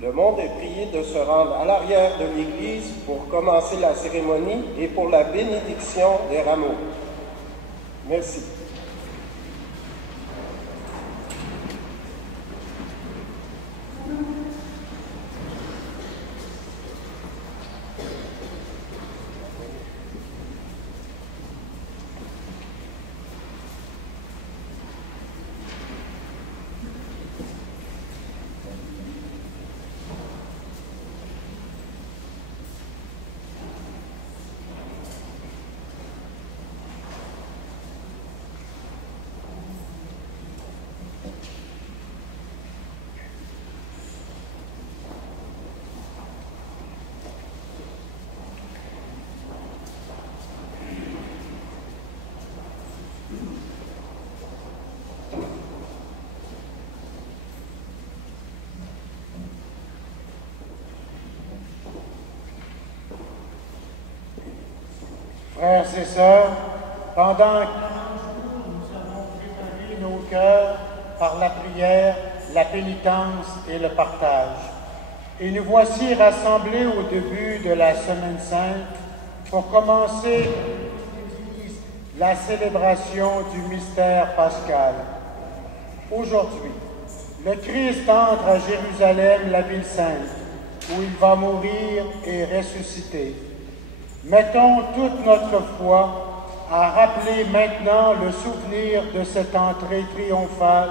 Le monde est prié de se rendre à l'arrière de l'église pour commencer la cérémonie et pour la bénédiction des rameaux. Merci. Frères et sœurs, pendant que nous avons préparé nos cœurs par la prière, la pénitence et le partage, et nous voici rassemblés au début de la Semaine Sainte pour commencer la célébration du mystère pascal. Aujourd'hui, le Christ entre à Jérusalem, la ville sainte, où il va mourir et ressusciter. Mettons toute notre foi à rappeler maintenant le souvenir de cette entrée triomphale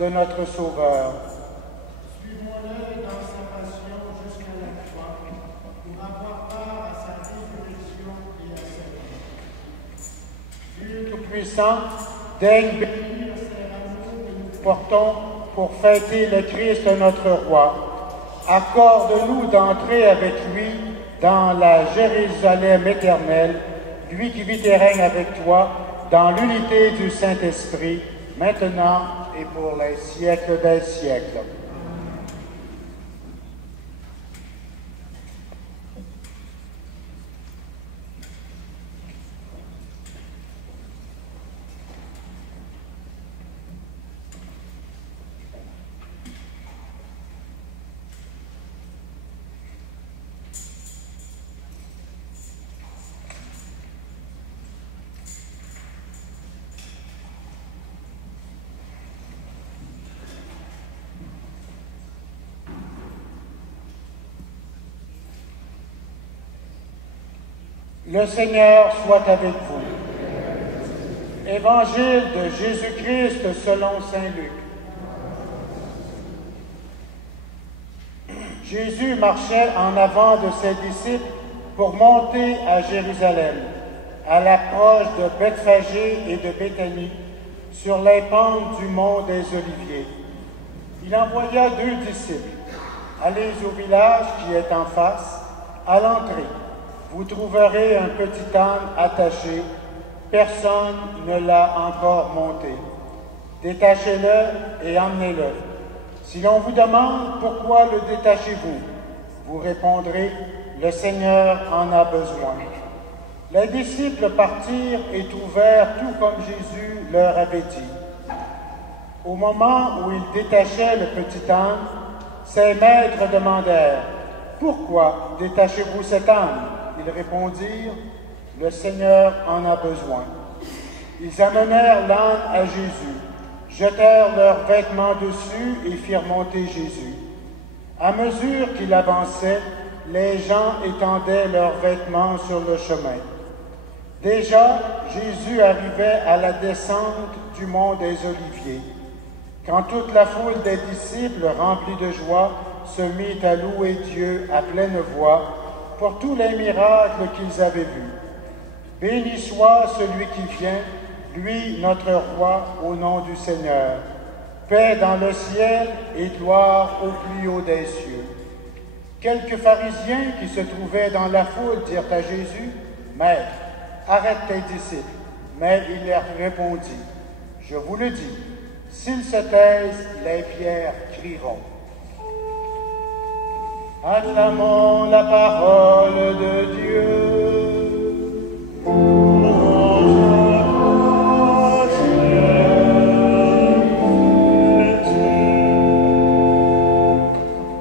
de notre Sauveur. Suivons-le dans sa passion jusqu'à la croix pour avoir part à sa résurrection et à sa vie. Dieu Tout-Puissant, daigne bénir ces rameaux que nous portons pour fêter le Christ notre Roi. Accorde-nous d'entrer avec lui dans la Jérusalem éternelle, lui qui vit et règne avec toi, dans l'unité du Saint-Esprit, maintenant et pour les siècles des siècles. Le Seigneur soit avec vous. Évangile de Jésus-Christ selon saint Luc. Jésus marchait en avant de ses disciples pour monter à Jérusalem, à l'approche de Bethphagée et de Béthanie, sur les pentes du mont des Oliviers. Il envoya 2 disciples. Allez au village qui est en face, à l'entrée. Vous trouverez un petit âne attaché, personne ne l'a encore monté. Détachez-le et emmenez-le. Si l'on vous demande pourquoi le détachez-vous, vous répondrez, le Seigneur en a besoin. Les disciples partirent et trouvèrent tout comme Jésus leur avait dit. Au moment où ils détachaient le petit âne, ses maîtres demandèrent, « Pourquoi détachez-vous cet âne ?» Ils répondirent, « Le Seigneur en a besoin. » Ils amenèrent l'âne à Jésus, jetèrent leurs vêtements dessus et firent monter Jésus. À mesure qu'il avançait, les gens étendaient leurs vêtements sur le chemin. Déjà, Jésus arrivait à la descente du mont des Oliviers. Quand toute la foule des disciples, remplis de joie, se mit à louer Dieu à pleine voix pour tous les miracles qu'ils avaient vus. Béni soit celui qui vient, lui notre roi, au nom du Seigneur. Paix dans le ciel et gloire au plus haut des cieux. Quelques pharisiens qui se trouvaient dans la foule dirent à Jésus, « Maître, arrête tes disciples. » Mais il leur répondit, « Je vous le dis, s'ils se taisent, les pierres crieront. » Acclamons la parole de Dieu.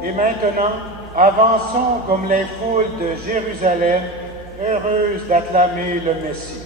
Et maintenant, avançons comme les foules de Jérusalem, heureuses d'acclamer le Messie.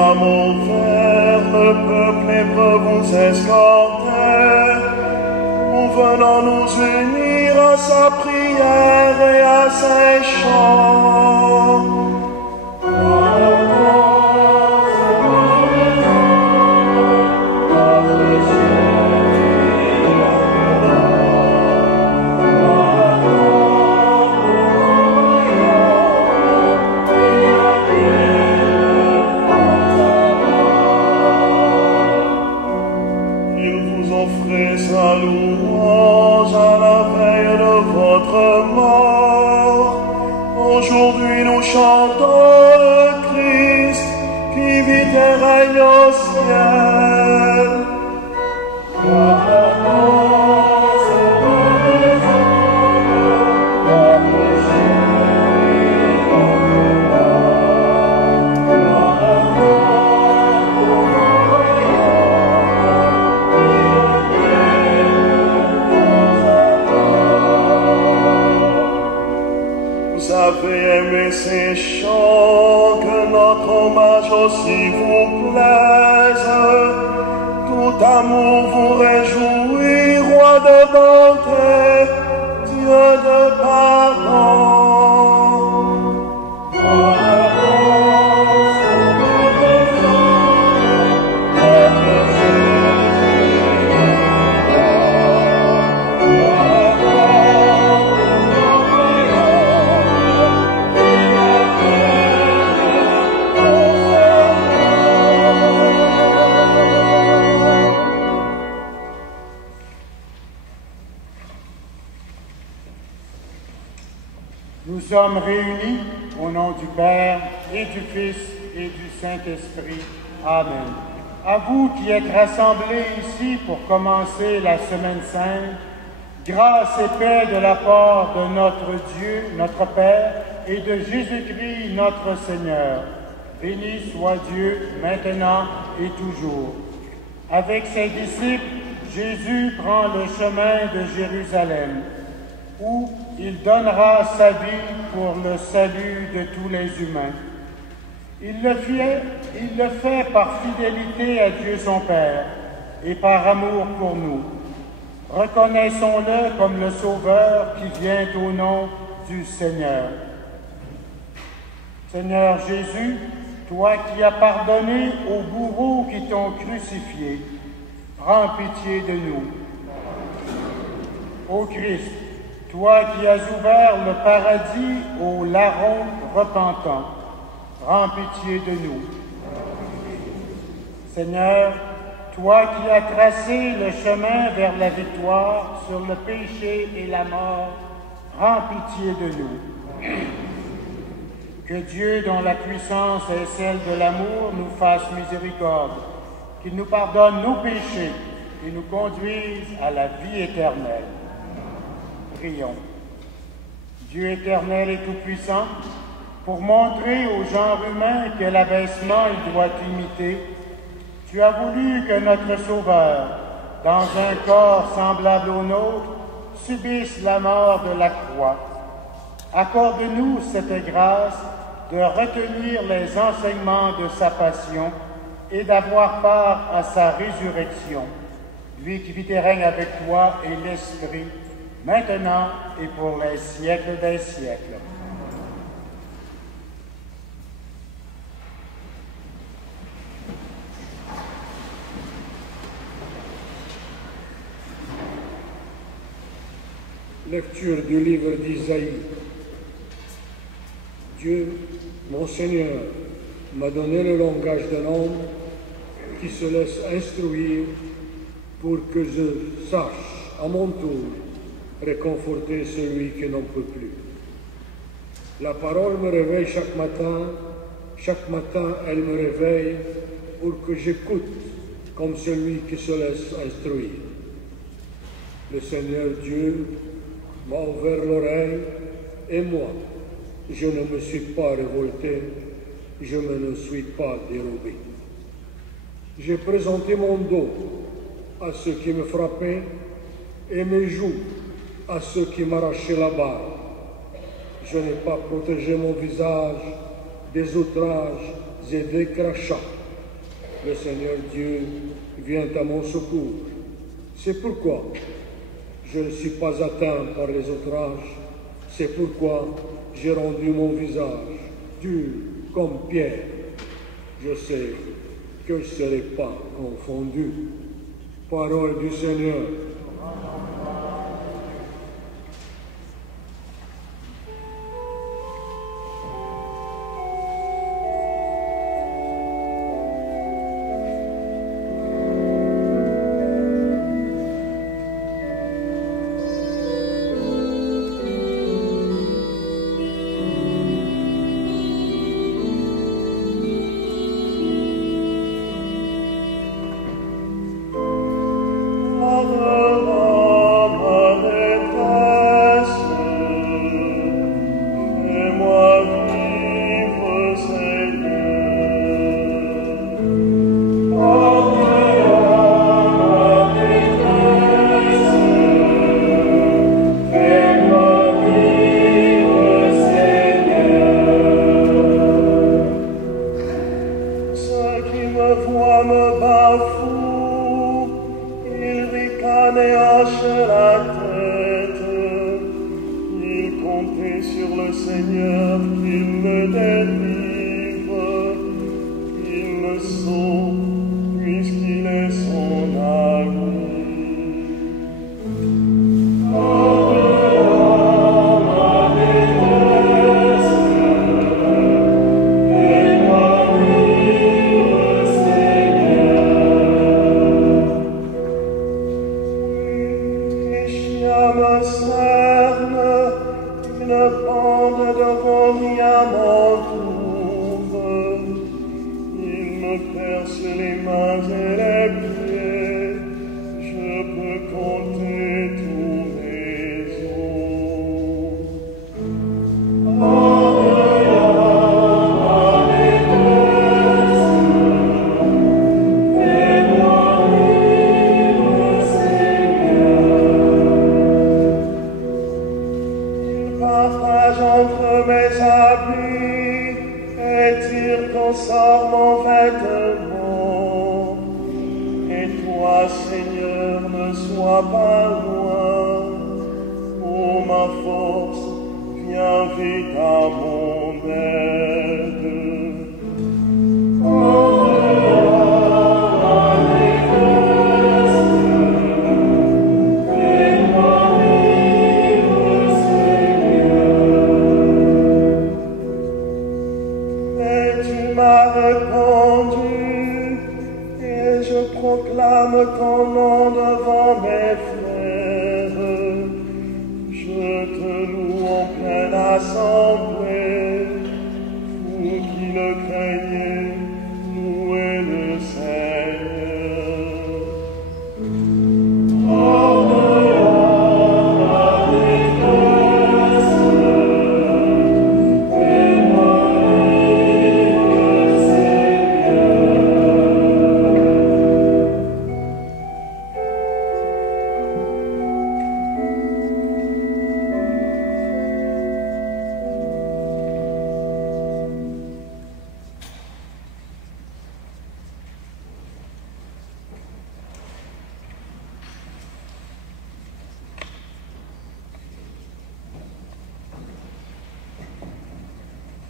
hameaux verts, le peuple hébreu vous escortait, en venant nous unir à sa prière et à ses chants. Aujourd'hui nous chantons le Christ qui vit et règne au ciel. Ces chants, que notre hommage aussi vous plaise, tout amour vous réjouit, roi de bonté, Dieu de pardon. Nous sommes réunis au nom du Père et du Fils et du Saint-Esprit. Amen. À vous qui êtes rassemblés ici pour commencer la Semaine Sainte, grâce et paix de la part de notre Dieu, notre Père, et de Jésus-Christ, notre Seigneur. Béni soit Dieu, maintenant et toujours. Avec ses disciples, Jésus prend le chemin de Jérusalem, où il donnera sa vie pour le salut de tous les humains. Il le fait par fidélité à Dieu son Père et par amour pour nous. Reconnaissons-le comme le Sauveur qui vient au nom du Seigneur. Seigneur Jésus, toi qui as pardonné aux bourreaux qui t'ont crucifié, prends pitié de nous. Ô Christ, toi qui as ouvert le paradis aux larrons repentants, prends pitié de nous. Seigneur, toi qui as tracé le chemin vers la victoire sur le péché et la mort, prends pitié de nous. Que Dieu, dont la puissance est celle de l'amour, nous fasse miséricorde, qu'il nous pardonne nos péchés et nous conduise à la vie éternelle. Prions. Dieu éternel et tout-puissant, pour montrer au genre humain quel abaissement il doit imiter, tu as voulu que notre Sauveur, dans un corps semblable au nôtre, subisse la mort de la croix. Accorde-nous cette grâce de retenir les enseignements de sa passion et d'avoir part à sa résurrection, lui qui vit et règne avec toi et l'Esprit, maintenant et pour les siècles des siècles. Lecture du livre d'Isaïe. Dieu, mon Seigneur, m'a donné le langage d'un homme qui se laisse instruire pour que je sache, à mon tour, réconforter celui qui n'en peut plus. La parole me réveille chaque matin elle me réveille pour que j'écoute comme celui qui se laisse instruire. Le Seigneur Dieu m'a ouvert l'oreille et moi, je ne me suis pas révolté, je ne me suis pas dérobé. J'ai présenté mon dos à ceux qui me frappaient et mes joues à ceux qui m'arrachaient la barbe. Je n'ai pas protégé mon visage des outrages et des crachats. le Seigneur Dieu vient à mon secours. C'est pourquoi je ne suis pas atteint par les outrages. C'est pourquoi j'ai rendu mon visage dur comme pierre. Je sais que je ne serai pas confondu. Parole du Seigneur.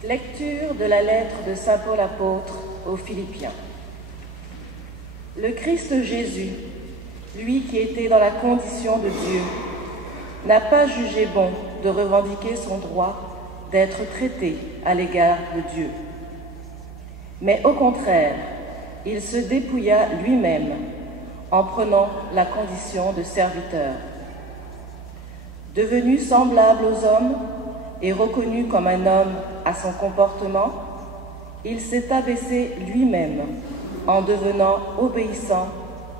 Lecture de la lettre de saint Paul apôtre aux Philippiens. Le Christ Jésus, lui qui était dans la condition de Dieu, n'a pas jugé bon de revendiquer son droit d'être traité à l'égard de Dieu. Mais au contraire, il se dépouilla lui-même en prenant la condition de serviteur. Devenu semblable aux hommes et reconnu comme un homme à son comportement, il s'est abaissé lui-même en devenant obéissant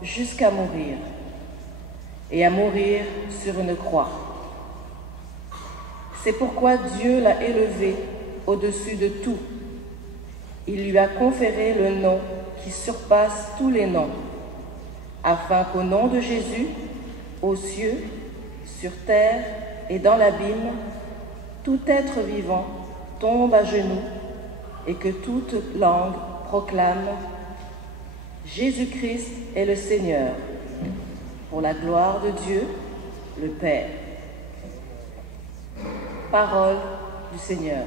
jusqu'à mourir, et à mourir sur une croix. C'est pourquoi Dieu l'a élevé au-dessus de tout. Il lui a conféré le nom qui surpasse tous les noms, afin qu'au nom de Jésus, aux cieux, sur terre et dans l'abîme, tout être vivant tombe à genoux et que toute langue proclame: Jésus-Christ est le Seigneur, pour la gloire de Dieu, le Père. Parole du Seigneur.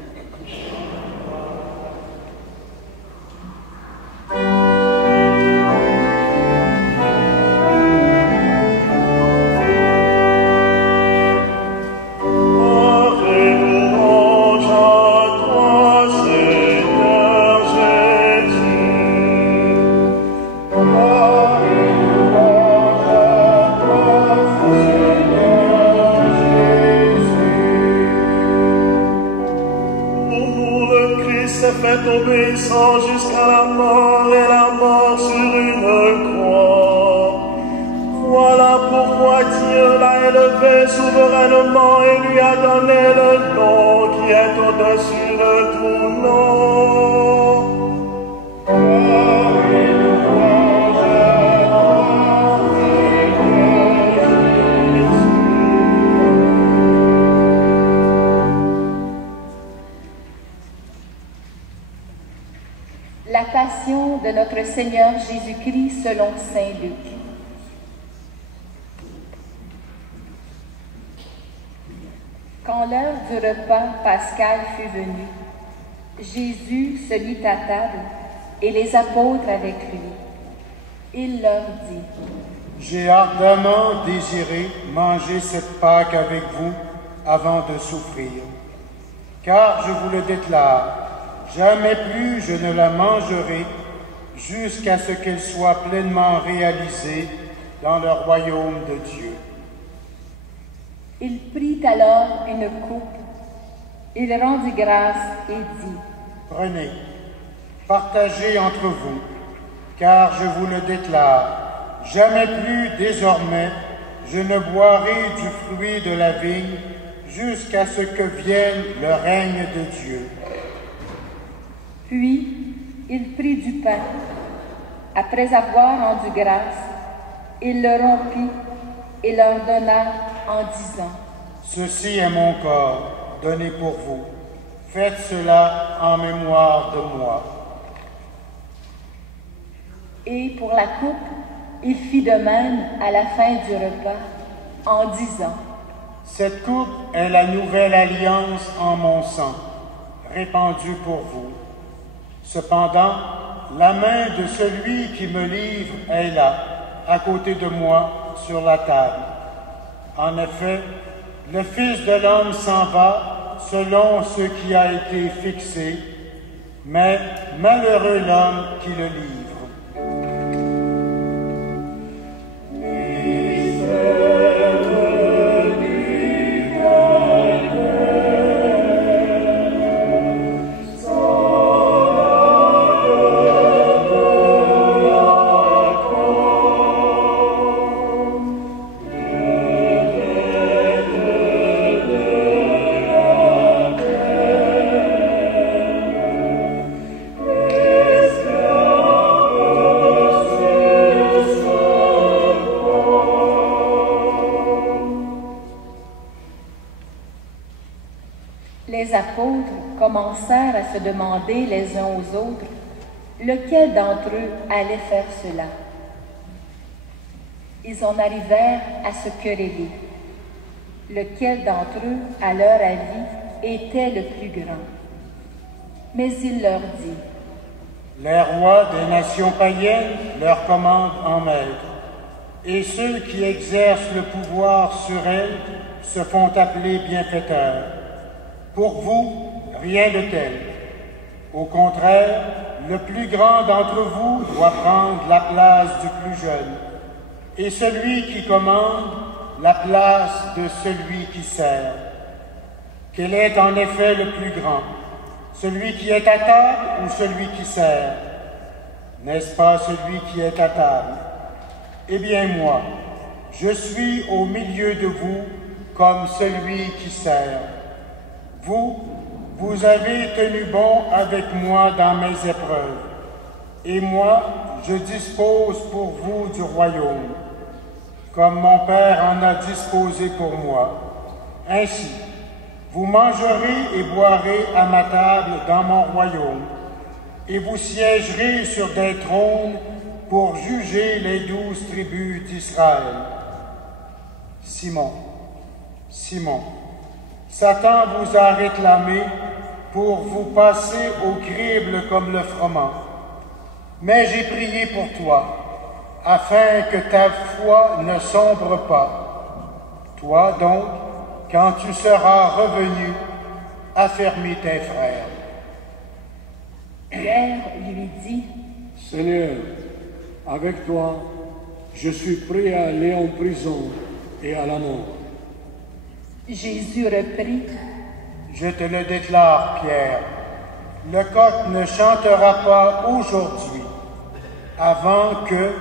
Obéissant jusqu'à la mort et la mort sur une croix. Voilà pourquoi Dieu l'a élevé souverainement et lui a donné le nom qui est au-dessus de tout nom. La passion de notre Seigneur Jésus-Christ selon saint Luc. Quand l'heure du repas pascal fut venue, Jésus se mit à table et les apôtres avec lui. Il leur dit: J'ai ardemment désiré manger cette Pâque avec vous avant de souffrir, car je vous le déclare, jamais plus je ne la mangerai jusqu'à ce qu'elle soit pleinement réalisée dans le royaume de Dieu. Il prit alors une coupe, il rendit grâce et dit: Prenez, partagez entre vous, car je vous le déclare, jamais plus désormais je ne boirai du fruit de la vigne jusqu'à ce que vienne le règne de Dieu. Puis, il prit du pain. Après avoir rendu grâce, il le rompit et leur donna en disant: Ceci est mon corps, donné pour vous. Faites cela en mémoire de moi. Et pour la coupe, il fit de même à la fin du repas, en disant: Cette coupe est la nouvelle alliance en mon sang, répandue pour vous. Cependant, la main de celui qui me livre est là, à côté de moi, sur la table. En effet, le Fils de l'homme s'en va selon ce qui a été fixé, mais malheureux l'homme qui le livre. Les apôtres commencèrent à se demander les uns aux autres lequel d'entre eux allait faire cela. Ils en arrivèrent à se quereller. Lequel d'entre eux, à leur avis, était le plus grand? Mais il leur dit: Les rois des nations païennes leur commandent en maître, et ceux qui exercent le pouvoir sur elles se font appeler bienfaiteurs. Pour vous, rien de tel. Au contraire, le plus grand d'entre vous doit prendre la place du plus jeune, et celui qui commande la place de celui qui sert. Quel est en effet le plus grand, celui qui est à table ou celui qui sert? N'est-ce pas celui qui est à table? Eh bien moi, je suis au milieu de vous comme celui qui sert. Vous avez tenu bon avec moi dans mes épreuves, et moi, je dispose pour vous du royaume, comme mon Père en a disposé pour moi. Ainsi, vous mangerez et boirez à ma table dans mon royaume, et vous siégerez sur des trônes pour juger les 12 tribus d'Israël. Simon, Simon, Satan vous a réclamé pour vous passer au crible comme le froment. Mais j'ai prié pour toi, afin que ta foi ne sombre pas. Toi donc, quand tu seras revenu, affermis tes frères. Pierre lui dit, Seigneur, avec toi, je suis prêt à aller en prison et à la mort. Jésus reprit, Je te le déclare, Pierre, le coq ne chantera pas aujourd'hui, avant que,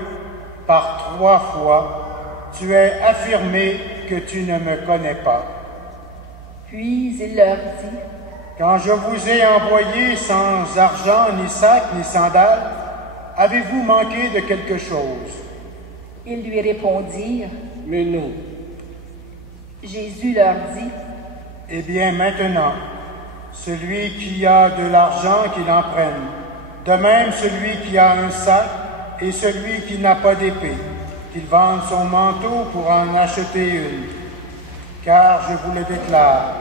par 3 fois, tu aies affirmé que tu ne me connais pas. puis il leur dit, Quand je vous ai envoyé sans argent, ni sac, ni sandales, avez-vous manqué de quelque chose? Ils lui répondirent, Mais non, Jésus leur dit, Eh bien maintenant, celui qui a de l'argent qu'il en prenne, de même celui qui a un sac et celui qui n'a pas d'épée, qu'il vende son manteau pour en acheter une. Car je vous le déclare,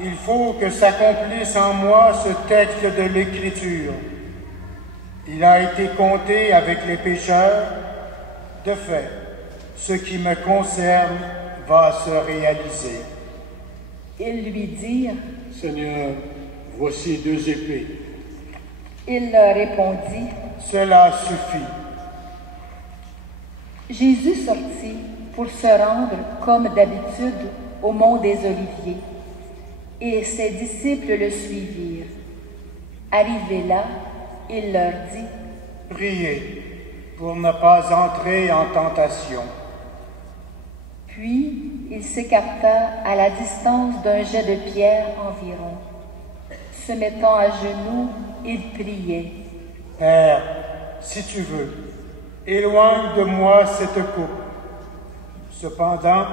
il faut que s'accomplisse en moi ce texte de l'Écriture. Il a été compté avec les pécheurs. De fait, ce qui me concerne va se réaliser. Ils lui dirent, Seigneur, voici 2 épées. il leur répondit, Cela suffit. Jésus sortit pour se rendre, comme d'habitude, au mont des Oliviers, et ses disciples le suivirent. Arrivé là, il leur dit, Priez pour ne pas entrer en tentation. Puis il s'écarta à la distance d'un jet de pierre environ. Se mettant à genoux, il priait. Père, si tu veux, éloigne de moi cette coupe. Cependant,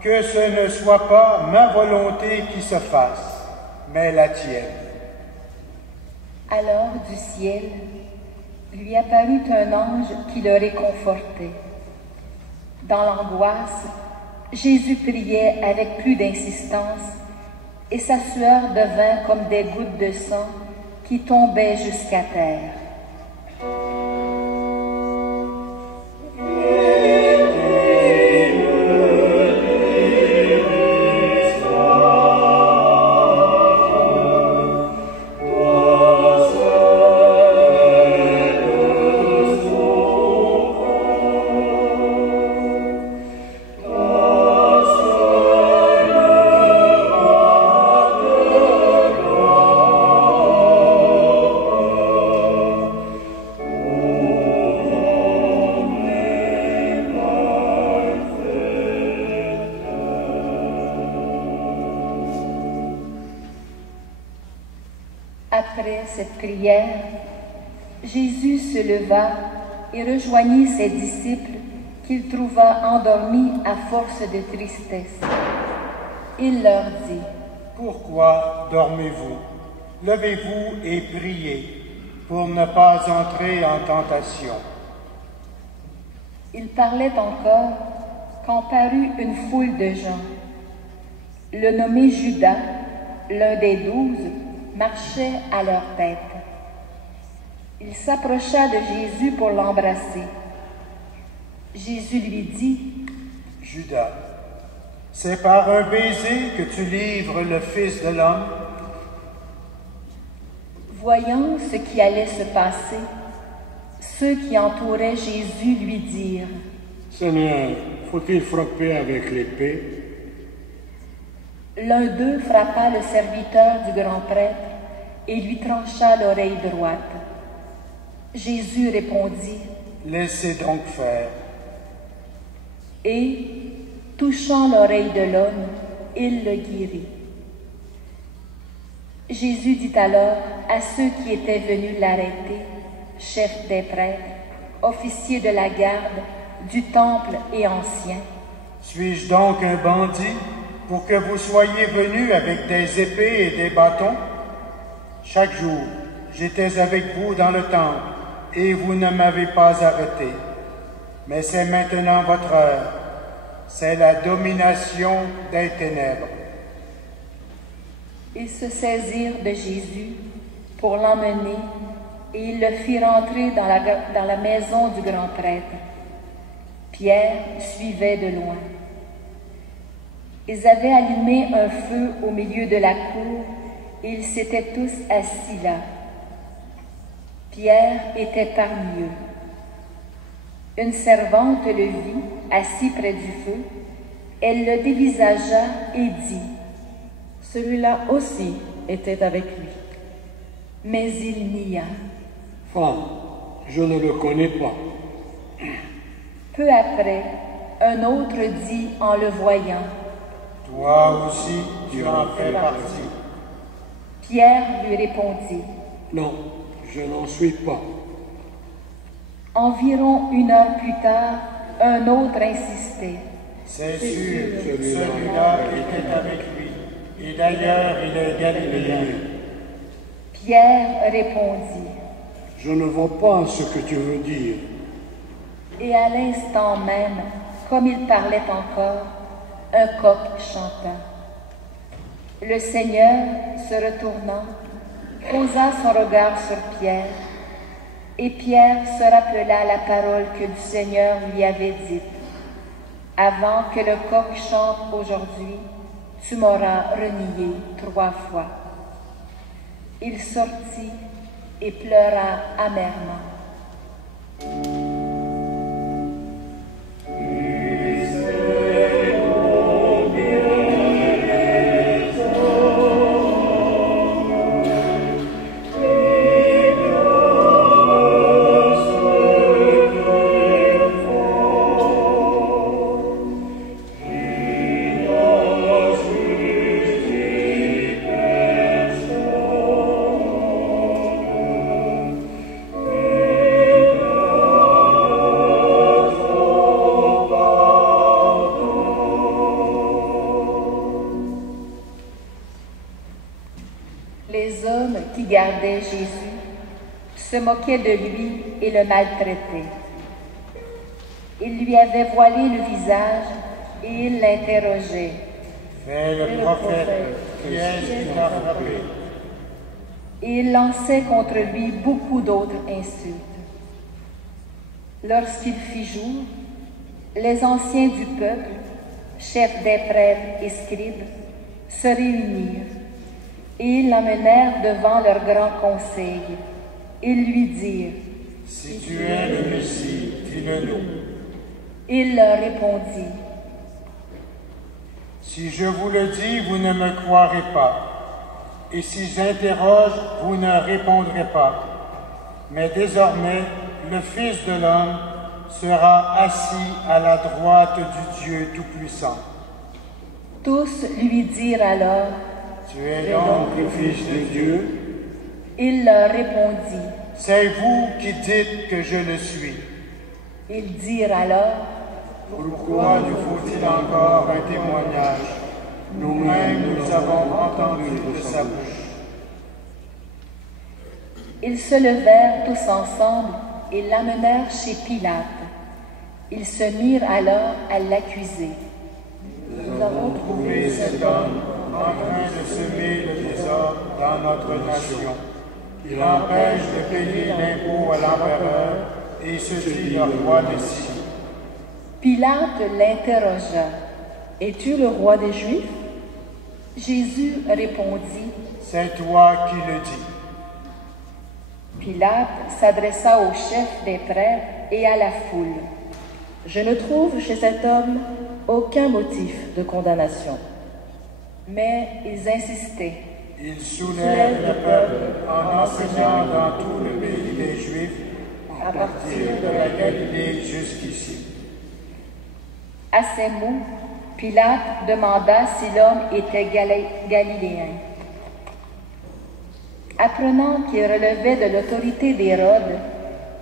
que ce ne soit pas ma volonté qui se fasse, mais la tienne. Alors du ciel lui apparut un ange qui le réconfortait. Dans l'angoisse, Jésus priait avec plus d'insistance, et sa sueur devint comme des gouttes de sang qui tombaient jusqu'à terre. Après cette prière, Jésus se leva et rejoignit ses disciples qu'il trouva endormis à force de tristesse. Il leur dit, Pourquoi dormez-vous? Levez-vous et priez pour ne pas entrer en tentation. il parlait encore quand parut une foule de gens. Le nommé Judas, l'un des 12, marchait à leur tête. Il s'approcha de Jésus pour l'embrasser. Jésus lui dit, Judas, c'est par un baiser que tu livres le Fils de l'homme? voyant ce qui allait se passer, ceux qui entouraient Jésus lui dirent, Seigneur, faut-il frapper avec l'épée? L'un d'eux frappa le serviteur du grand prêtre et lui trancha l'oreille droite. Jésus répondit, Laissez donc faire. et, touchant l'oreille de l'homme, il le guérit. Jésus dit alors à ceux qui étaient venus l'arrêter, chefs des prêtres, officiers de la garde, du temple et anciens, Suis-je donc un bandit pour que vous soyez venus avec des épées et des bâtons? Chaque jour, j'étais avec vous dans le temple et vous ne m'avez pas arrêté. Mais c'est maintenant votre heure. C'est la domination des ténèbres. » Ils se saisirent de Jésus pour l'emmener et ils le firent entrer dans la maison du grand prêtre. Pierre suivait de loin. Ils avaient allumé un feu au milieu de la cour et ils s'étaient tous assis là. Pierre était parmi eux. Une servante le vit assis près du feu. Elle le dévisagea et dit: « Celui-là aussi était avec lui. » Mais il nia. « Femme, je ne le connais pas. » Peu après, un autre dit en le voyant: « Toi aussi, tu en fais partie. » Pierre lui répondit: « Non, je n'en suis pas. » Environ 1 heure plus tard, un autre insistait: « C'est sûr, celui-là était avec lui. Et d'ailleurs, il est galiléen. » Pierre répondit: « Je ne vois pas ce que tu veux dire. » Et à l'instant même, comme il parlait encore, un coq chanta. Le Seigneur, se retournant, posa son regard sur Pierre, et Pierre se rappela la parole que le Seigneur lui avait dite: « Avant que le coq chante aujourd'hui, tu m'auras renié 3 fois. » Il sortit et pleura amèrement. Gardait Jésus, se moquait de lui et le maltraitait. Il lui avait voilé le visage et il l'interrogeait. « Fais le prophète, qui est-ce qui t'a frappé? » Et il lançait contre lui beaucoup d'autres insultes. Lorsqu'il fit jour, les anciens du peuple, chefs des prêtres et scribes, se réunirent. Et ils l'emmenèrent devant leur grand conseil. Ils lui dirent: « Si tu es le Messie, dis-le-nous. » Il leur répondit: « Si je vous le dis, vous ne me croirez pas. Et si j'interroge, vous ne répondrez pas. Mais désormais, le Fils de l'homme sera assis à la droite du Dieu Tout-Puissant. » Tous lui dirent alors: « Tu es donc le Fils de Dieu. » Il leur répondit: « C'est vous qui dites que je le suis. » Ils dirent alors: « Pourquoi nous faut-il encore un témoignage? Nous-mêmes, nous avons entendu de sa bouche. » Ils se levèrent tous ensemble et l'amenèrent chez Pilate. Ils se mirent alors à l'accuser. « Nous avons trouvé cet homme en train de semer le désordre dans notre nation. Il empêche de payer l'impôt à l'empereur et se dit le roi de Syrie. » Pilate l'interrogea: « Es-tu le roi des Juifs? » Jésus répondit: « C'est toi qui le dis. » Pilate s'adressa au chef des prêtres et à la foule. « Je ne trouve chez cet homme aucun motif de condamnation. » Mais ils insistaient. « Il soulève le peuple en enseignant dans tout le pays des Juifs, à partir de la Galilée jusqu'ici. » À ces mots, Pilate demanda si l'homme était galiléen. Apprenant qu'il relevait de l'autorité d'Hérode,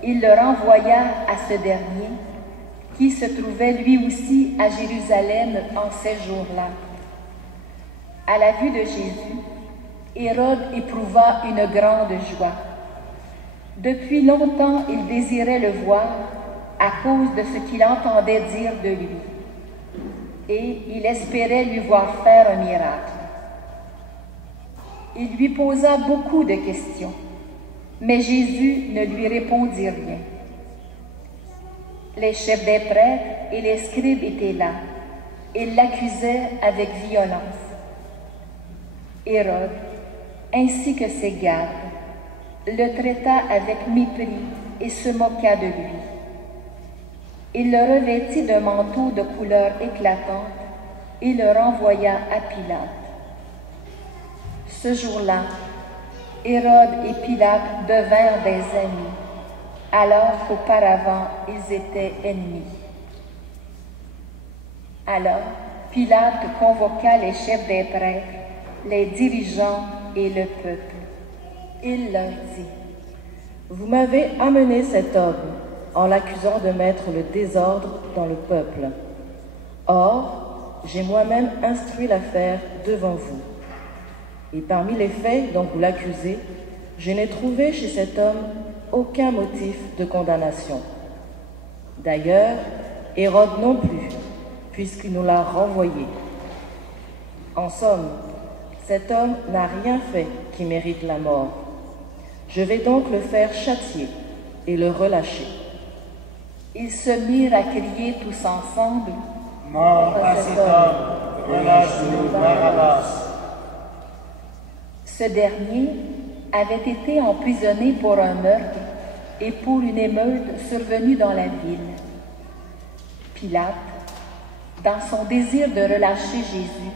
il le renvoya à ce dernier, qui se trouvait lui aussi à Jérusalem en ces jours-là. À la vue de Jésus, Hérode éprouva une grande joie. Depuis longtemps, il désirait le voir à cause de ce qu'il entendait dire de lui. Et il espérait lui voir faire un miracle. Il lui posa beaucoup de questions, mais Jésus ne lui répondit rien. Les chefs des prêtres et les scribes étaient là. Ils l'accusaient avec violence. Hérode, ainsi que ses gardes, le traita avec mépris et se moqua de lui. Il le revêtit d'un manteau de couleur éclatante et le renvoya à Pilate. Ce jour-là, Hérode et Pilate devinrent des amis, alors qu'auparavant ils étaient ennemis. Alors, Pilate convoqua les chefs des prêtres, les dirigeants et le peuple. Il leur dit: « Vous m'avez amené cet homme en l'accusant de mettre le désordre dans le peuple. Or, j'ai moi-même instruit l'affaire devant vous. Et parmi les faits dont vous l'accusez, je n'ai trouvé chez cet homme aucun motif de condamnation. D'ailleurs, Hérode non plus, puisqu'il nous l'a renvoyé. En somme, cet homme n'a rien fait qui mérite la mort. Je vais donc le faire châtier et le relâcher. » Ils se mirent à crier tous ensemble: « Mort à cet homme, relâche-nous Barabbas. » Ce dernier avait été emprisonné pour un meurtre et pour une émeute survenue dans la ville. Pilate, dans son désir de relâcher Jésus,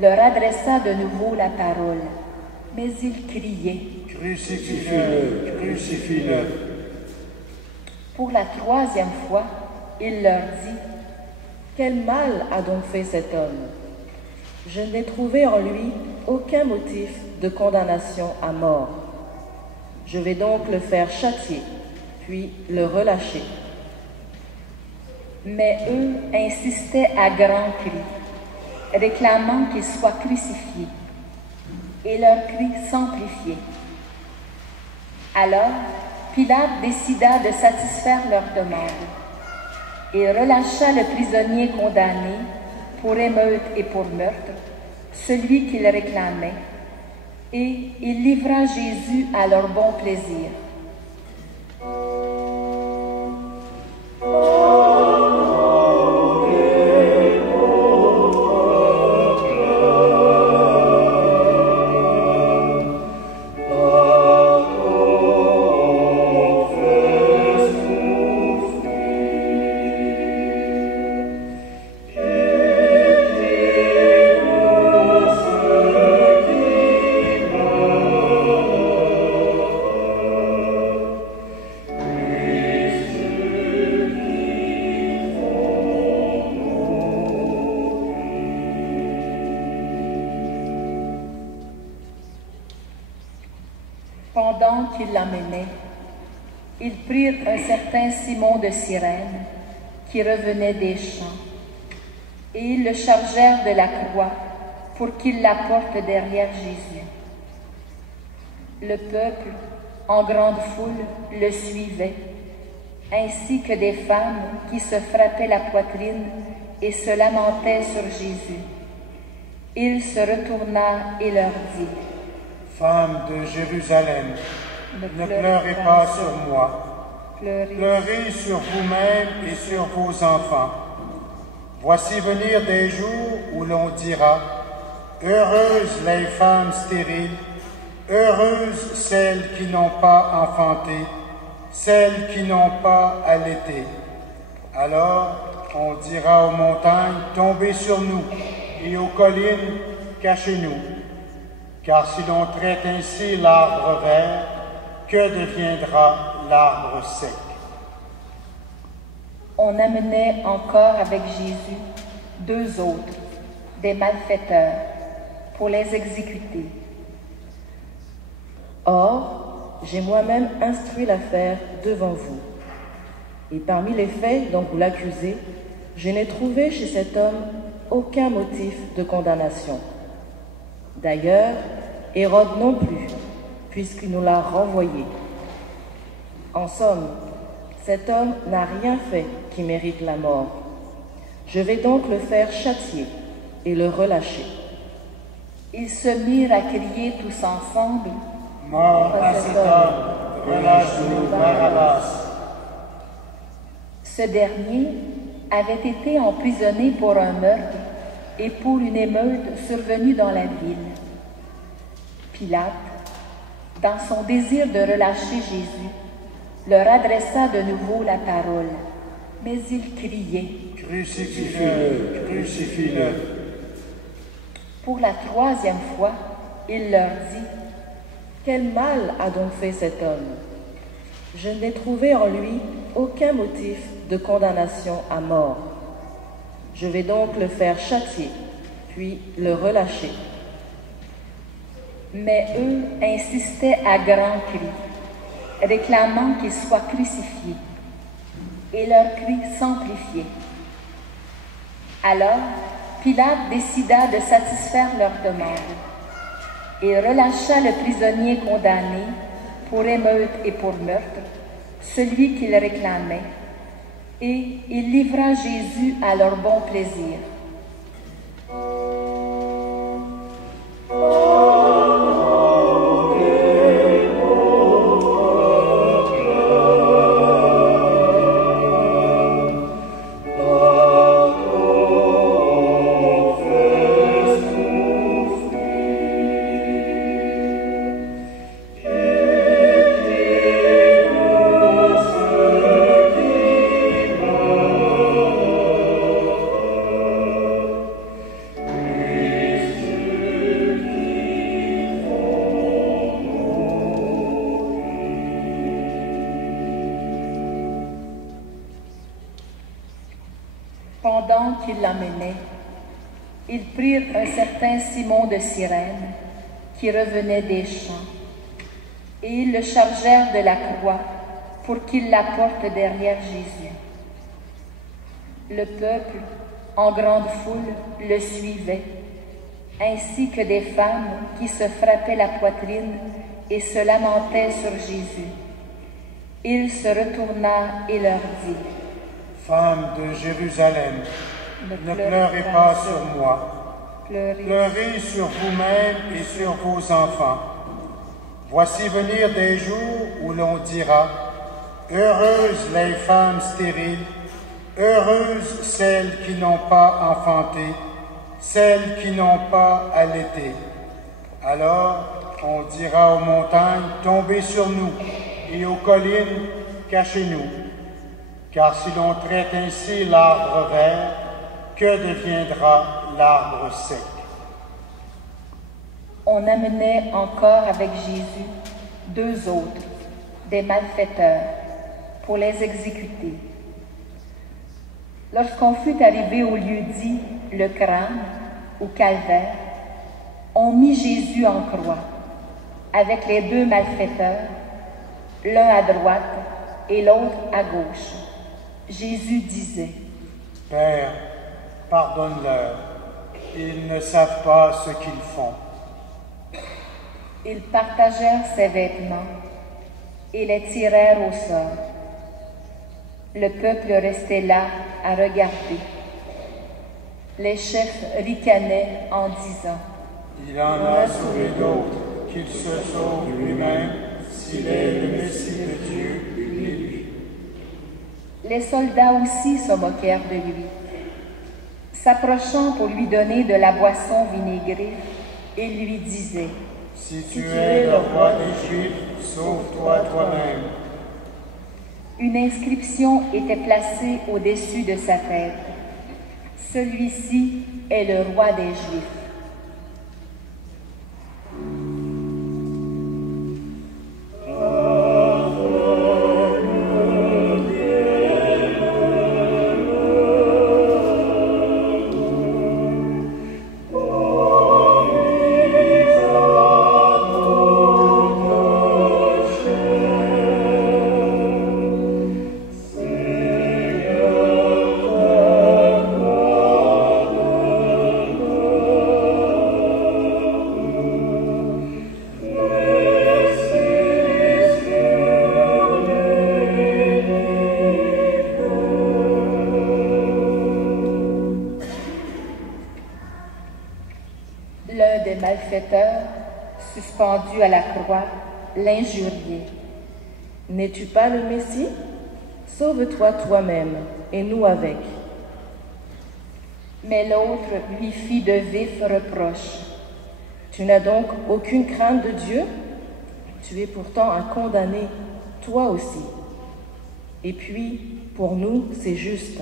leur adressa de nouveau la parole, mais ils criaient: « Crucifie-le, crucifie-le. » Pour la troisième fois, il leur dit: « Quel mal a donc fait cet homme? Je n'ai trouvé en lui aucun motif de condamnation à mort. Je vais donc le faire châtier, puis le relâcher. » Mais eux insistaient à grands cris, réclamant qu'il soit crucifié, et leurs cris s'amplifiaient. Alors, Pilate décida de satisfaire leur demande. Il relâcha le prisonnier condamné pour émeute et pour meurtre, celui qu'il réclamait, et il livra Jésus à leur bon plaisir. Pendant qu'ils l'amenaient, ils prirent un certain Simon de Cyrène, qui revenait des champs, et ils le chargèrent de la croix pour qu'il la porte derrière Jésus. Le peuple, en grande foule, le suivait, ainsi que des femmes qui se frappaient la poitrine et se lamentaient sur Jésus. Il se retourna et leur dit: « Femmes de Jérusalem, ne pleurez pas sur moi, pleurez sur vous-même et sur vos enfants. Voici venir des jours où l'on dira: heureuses les femmes stériles, heureuses celles qui n'ont pas enfanté, celles qui n'ont pas allaité. Alors on dira aux montagnes: tombez sur nous, et aux collines: cachez-nous. Car si l'on traite ainsi l'arbre vert, que deviendra l'arbre sec? » On amenait encore avec Jésus 2 autres, des malfaiteurs, pour les exécuter. Or, j'ai moi-même instruit l'affaire devant vous. Et parmi les faits dont vous l'accusez, je n'ai trouvé chez cet homme aucun motif de condamnation. D'ailleurs, Hérode non plus, puisqu'il nous l'a renvoyé. En somme, cet homme n'a rien fait qui mérite la mort. Je vais donc le faire châtier et le relâcher. » Ils se mirent à crier tous ensemble: « Mort à cet homme, relâche-nous Barabbas. » Ce dernier avait été emprisonné pour un meurtre et pour une émeute survenue dans la ville. Pilate, dans son désir de relâcher Jésus, leur adressa de nouveau la parole, mais ils criaient: « Crucifie-le, crucifie-le. » Pour la troisième fois, il leur dit: « Quel mal a donc fait cet homme? Je n'ai trouvé en lui aucun motif de condamnation à mort. Je vais donc le faire châtier, puis le relâcher. » Mais eux insistaient à grands cris, réclamant qu'il soit crucifié, et leurs cris s'amplifiaient. Alors, Pilate décida de satisfaire leurs demandes et relâcha le prisonnier condamné pour émeute et pour meurtre, celui qu'il réclamait, et il livra Jésus à leur bon plaisir. Pendant qu'ils l'amenaient, ils prirent un certain Simon de Cyrène qui revenait des champs, et ils le chargèrent de la croix pour qu'il la porte derrière Jésus. Le peuple, en grande foule, le suivait, ainsi que des femmes qui se frappaient la poitrine et se lamentaient sur Jésus. Il se retourna et leur dit: « Femmes de Jérusalem, ne pleurez pas sur moi, pleurez sur vous-même et sur vos enfants. Voici venir des jours où l'on dira: heureuses les femmes stériles, heureuses celles qui n'ont pas enfanté, celles qui n'ont pas allaité. Alors on dira aux montagnes: tombez sur nous, et aux collines: cachez-nous. Car si l'on traite ainsi l'arbre vert, que deviendra l'arbre sec? » On amenait encore avec Jésus 2 autres, des malfaiteurs, pour les exécuter. Lorsqu'on fut arrivé au lieu dit le crâne, ou calvaire, on mit Jésus en croix, avec les 2 malfaiteurs, l'un à droite et l'autre à gauche. Jésus disait: « Père, pardonne-leur, ils ne savent pas ce qu'ils font. » Ils partagèrent ses vêtements et les tirèrent au sort. Le peuple restait là à regarder. Les chefs ricanaient en disant: « Il en a sauvé d'autres, qu'il se sauve lui-même, s'il est le Messie de Dieu, lui. » Les soldats aussi se moquèrent de lui. S'approchant pour lui donner de la boisson vinaigrée, ils lui disaient: « Si tu es le roi des Juifs, sauve-toi toi-même. » Une inscription était placée au-dessus de sa tête: « Celui-ci est le roi des Juifs. » malfaiteurs, suspendus à la croix, l'injuriaient. N'es-tu pas le Messie? Sauve-toi toi-même, et nous avec. Mais l'autre lui fit de vifs reproches. Tu n'as donc aucune crainte de Dieu? Tu es pourtant un condamné, toi aussi. Et puis, pour nous, c'est juste.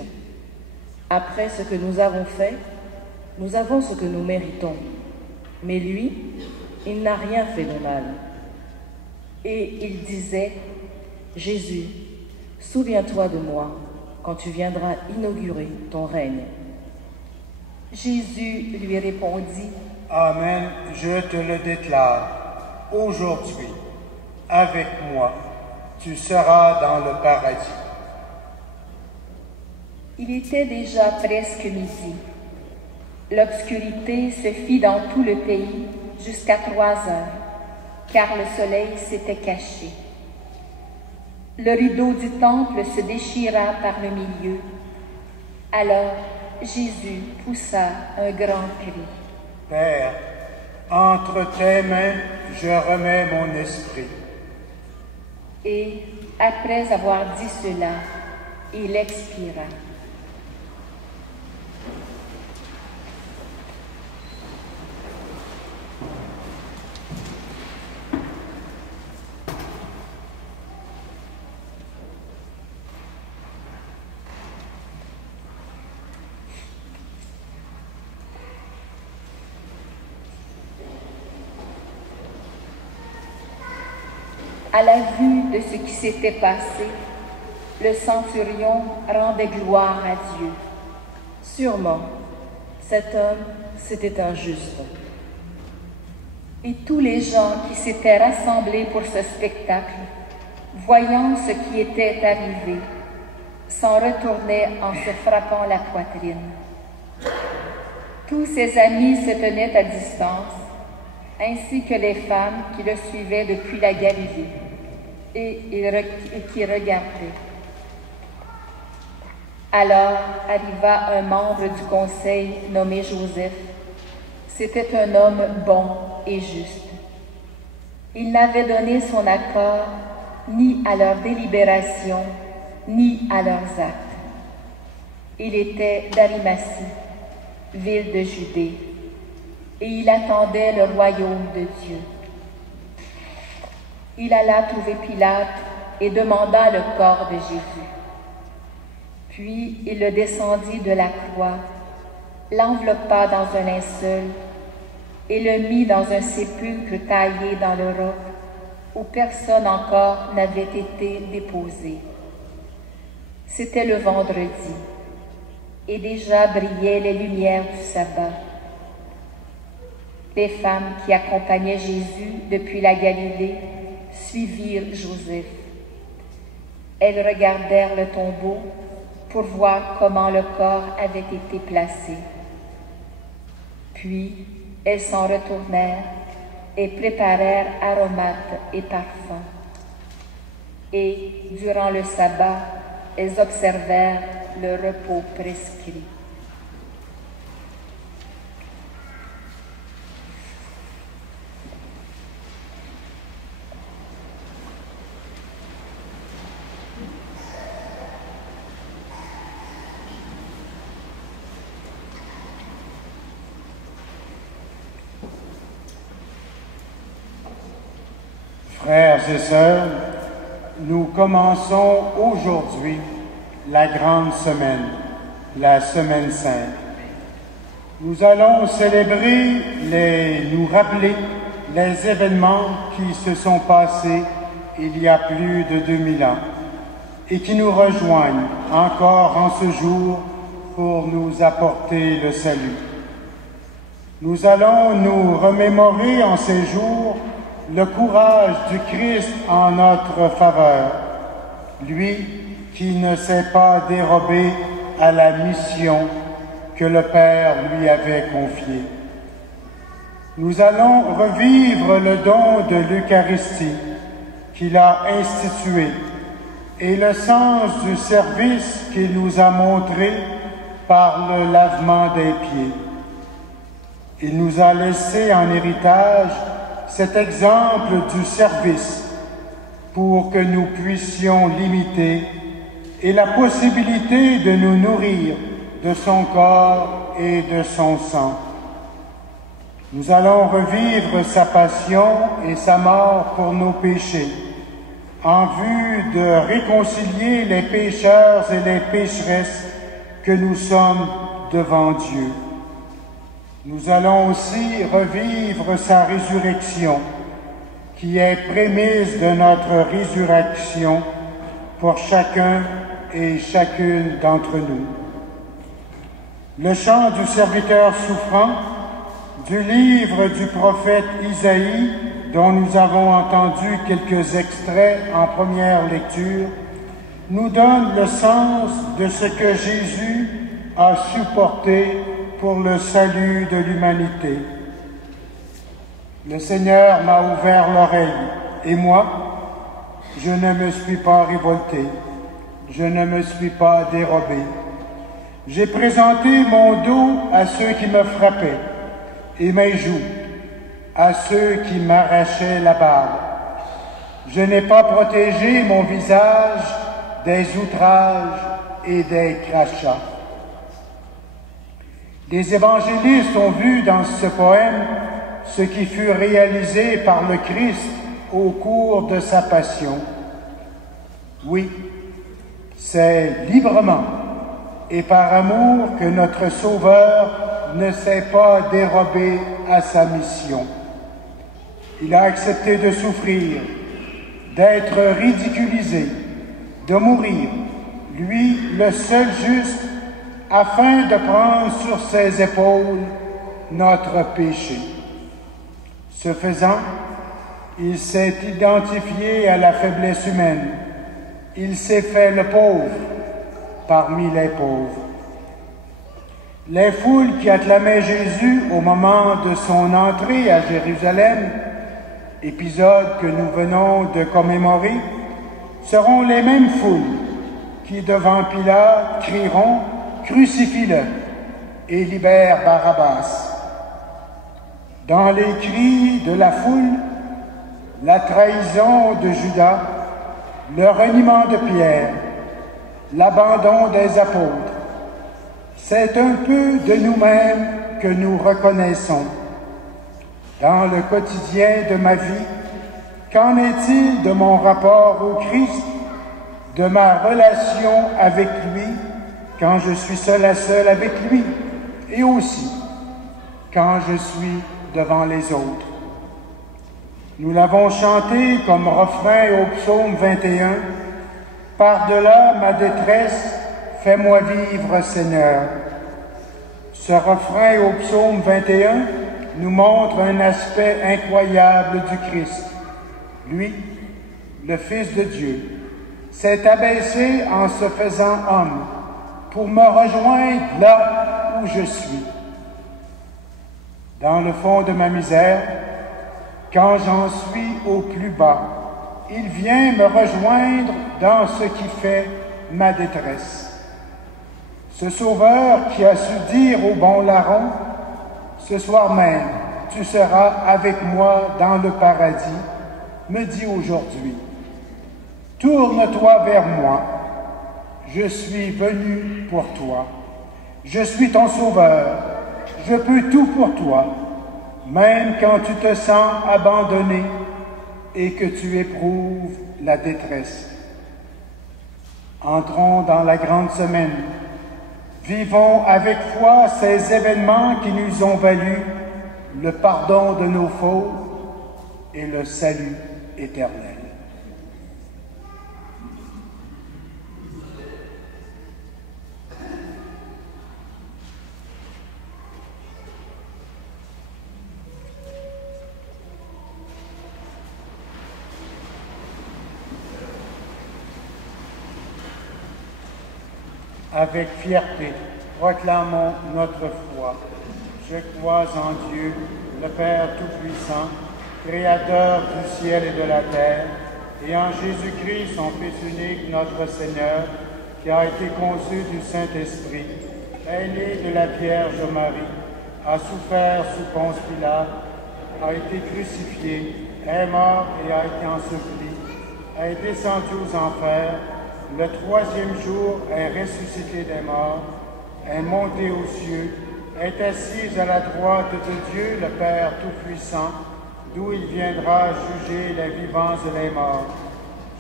Après ce que nous avons fait, nous avons ce que nous méritons. Mais lui, il n'a rien fait de mal. Et il disait, Jésus, souviens-toi de moi quand tu viendras inaugurer ton règne. Jésus lui répondit, Amen, je te le déclare, aujourd'hui, avec moi, tu seras dans le paradis. Il était déjà presque midi. L'obscurité se fit dans tout le pays jusqu'à 3 heures, car le soleil s'était caché. Le rideau du temple se déchira par le milieu. Alors Jésus poussa un grand cri. Père, entre tes mains, je remets mon esprit. Et, après avoir dit cela, il expira. À la vue de ce qui s'était passé, le centurion rendait gloire à Dieu. Sûrement, cet homme, c'était injuste. Et tous les gens qui s'étaient rassemblés pour ce spectacle, voyant ce qui était arrivé, s'en retournaient en se frappant la poitrine. Tous ses amis se tenaient à distance, ainsi que les femmes qui le suivaient depuis la Galilée et qui regardaient. Alors arriva un membre du conseil nommé Joseph. C'était un homme bon et juste. Il n'avait donné son accord ni à leur délibération, ni à leurs actes. Il était d'Arimathie, ville de Judée, et il attendait le royaume de Dieu. Il alla trouver Pilate et demanda le corps de Jésus. Puis il le descendit de la croix, l'enveloppa dans un linceul et le mit dans un sépulcre taillé dans le roc où personne encore n'avait été déposé. C'était le vendredi, et déjà brillaient les lumières du sabbat. Les femmes qui accompagnaient Jésus depuis la Galilée suivirent Joseph. Elles regardèrent le tombeau pour voir comment le corps avait été placé. Puis, elles s'en retournèrent et préparèrent aromates et parfums. Et, durant le sabbat, elles observèrent le repos prescrit. Frères et sœurs, nous commençons aujourd'hui la grande semaine, la Semaine Sainte. Nous allons nous rappeler les événements qui se sont passés il y a plus de 2000 ans et qui nous rejoignent encore en ce jour pour nous apporter le salut. Nous allons nous remémorer en ces jours le courage du Christ en notre faveur, lui qui ne s'est pas dérobé à la mission que le Père lui avait confiée. Nous allons revivre le don de l'Eucharistie qu'il a institué et le sens du service qu'il nous a montré par le lavement des pieds. Il nous a laissé en héritage cet exemple du service pour que nous puissions l'imiter et la possibilité de nous nourrir de son corps et de son sang. Nous allons revivre sa passion et sa mort pour nos péchés, en vue de réconcilier les pécheurs et les pécheresses que nous sommes devant Dieu. Nous allons aussi revivre sa résurrection, qui est prémisse de notre résurrection pour chacun et chacune d'entre nous. Le chant du serviteur souffrant du livre du prophète Isaïe, dont nous avons entendu quelques extraits en première lecture, nous donne le sens de ce que Jésus a supporté pour le salut de l'humanité. Le Seigneur m'a ouvert l'oreille, et moi, je ne me suis pas révolté, je ne me suis pas dérobé. J'ai présenté mon dos à ceux qui me frappaient, et mes joues à ceux qui m'arrachaient la barbe. Je n'ai pas protégé mon visage des outrages et des crachats. Les évangélistes ont vu dans ce poème ce qui fut réalisé par le Christ au cours de sa passion. Oui, c'est librement et par amour que notre Sauveur ne s'est pas dérobé à sa mission. Il a accepté de souffrir, d'être ridiculisé, de mourir, lui le seul juste, afin de prendre sur ses épaules notre péché. Ce faisant, il s'est identifié à la faiblesse humaine. Il s'est fait le pauvre parmi les pauvres. Les foules qui acclamaient Jésus au moment de son entrée à Jérusalem, épisode que nous venons de commémorer, seront les mêmes foules qui, devant Pilate, crieront « Crucifie-le » et libère Barabbas. Dans les cris de la foule, la trahison de Judas, le reniement de Pierre, l'abandon des apôtres, c'est un peu de nous-mêmes que nous reconnaissons. Dans le quotidien de ma vie, qu'en est-il de mon rapport au Christ, de ma relation avec lui, quand je suis seul à seul avec lui, et aussi quand je suis devant les autres? Nous l'avons chanté comme refrain au psaume 21, « Par-delà ma détresse, fais-moi vivre, Seigneur ». Ce refrain au psaume 21 nous montre un aspect incroyable du Christ. Lui, le Fils de Dieu, s'est abaissé en se faisant homme pour me rejoindre là où je suis. Dans le fond de ma misère, quand j'en suis au plus bas, il vient me rejoindre dans ce qui fait ma détresse. Ce Sauveur qui a su dire au bon larron, « Ce soir même, tu seras avec moi dans le paradis », me dit aujourd'hui, « Tourne-toi vers moi, je suis venu pour toi, je suis ton Sauveur, je peux tout pour toi, même quand tu te sens abandonné et que tu éprouves la détresse. » Entrons dans la grande semaine. Vivons avec foi ces événements qui nous ont valu le pardon de nos fautes et le salut éternel. Avec fierté, proclamons notre foi. Je crois en Dieu, le Père Tout-Puissant, Créateur du ciel et de la terre, et en Jésus-Christ, son Fils unique, notre Seigneur, qui a été conçu du Saint-Esprit, est né de la Vierge Marie, a souffert sous Ponce Pilate, a été crucifié, est mort et a été enseveli, est descendu aux enfers, le troisième jour est ressuscité des morts, est monté aux cieux, est assis à la droite de Dieu le Père Tout-Puissant, d'où il viendra juger les vivants et les morts.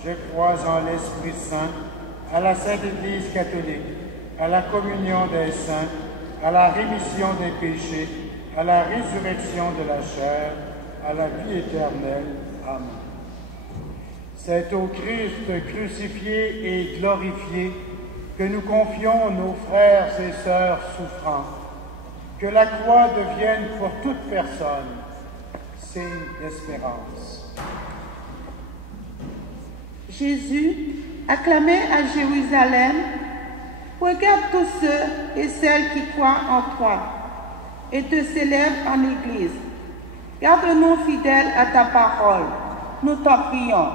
Je crois en l'Esprit Saint, à la Sainte Église catholique, à la communion des saints, à la rémission des péchés, à la résurrection de la chair, à la vie éternelle. Amen. C'est au Christ crucifié et glorifié que nous confions nos frères et sœurs souffrants. Que la croix devienne pour toute personne signe d'espérance. Jésus, acclamé à Jérusalem, regarde tous ceux et celles qui croient en toi et te célèbrent en Église. Garde-nous fidèles à ta parole. Nous t'en prions.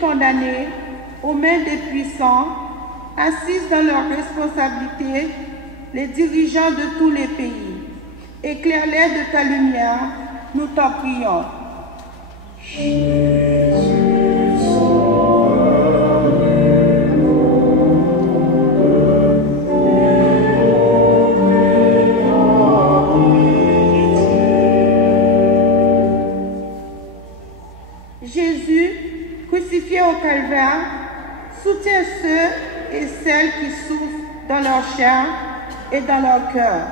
Condamnés aux mains des puissants, assis dans leurs responsabilités, les dirigeants de tous les pays. Éclaire-les de ta lumière, nous t'en prions. Jésus, crucifié au calvaire, soutiens ceux et celles qui souffrent dans leur chair et dans leur cœur.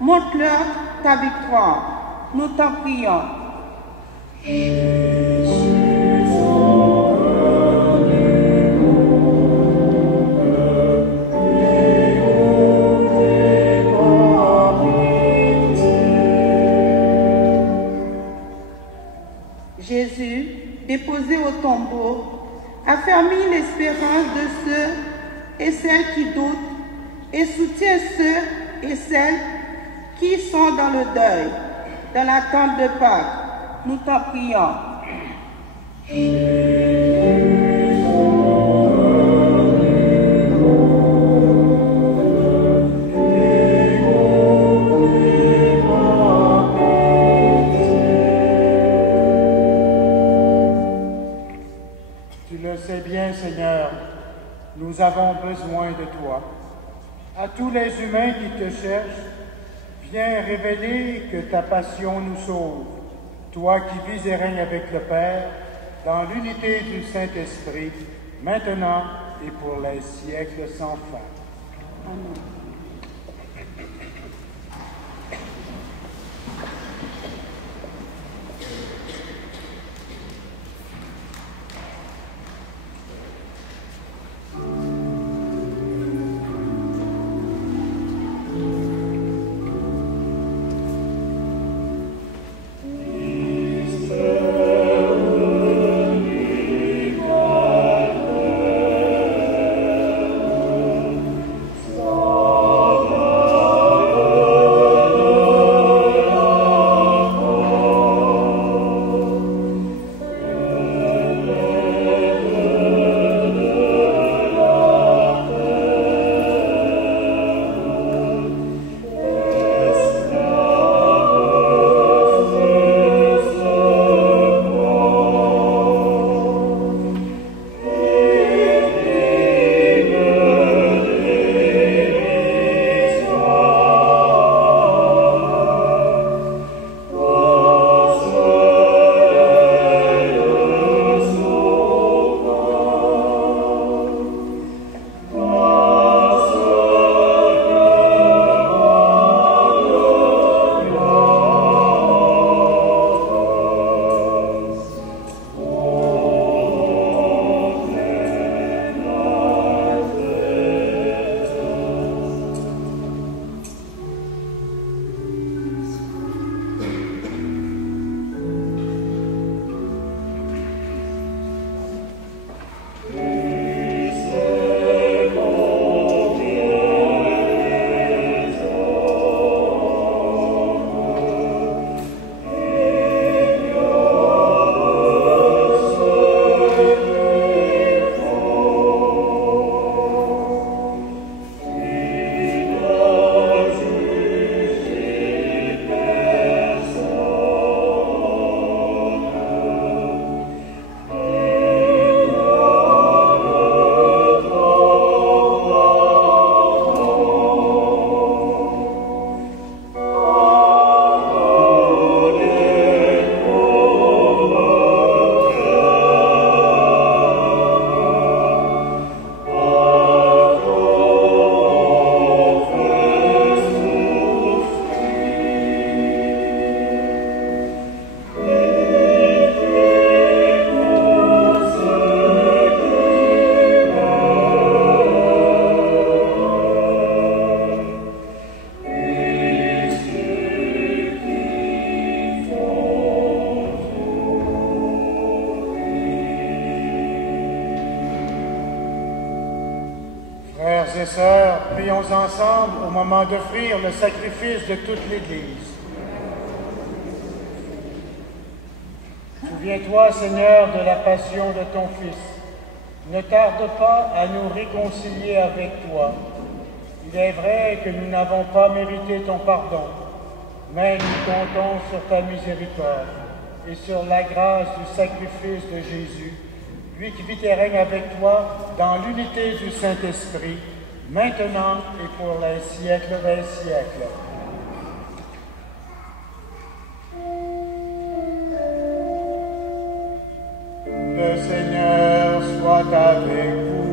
Montre-leur ta victoire. Nous t'en prions. Jésus, déposé au tombeau, affermit l'espérance de ceux et celles qui doutent et soutient ceux et celles qui sont dans le deuil, dans l'attente de Pâques. Nous t'en prions. Seigneur, nous avons besoin de toi. À tous les humains qui te cherchent, viens révéler que ta passion nous sauve, toi qui vis et règnes avec le Père, dans l'unité du Saint-Esprit, maintenant et pour les siècles sans fin. Amen. Oh Venons ensemble au moment d'offrir le sacrifice de toute l'Église. Souviens-toi, Seigneur, de la passion de ton Fils. Ne tarde pas à nous réconcilier avec toi. Il est vrai que nous n'avons pas mérité ton pardon, mais nous comptons sur ta miséricorde et sur la grâce du sacrifice de Jésus, lui qui vit et règne avec toi dans l'unité du Saint-Esprit, maintenant et pour les siècles des siècles. Le Seigneur soit avec vous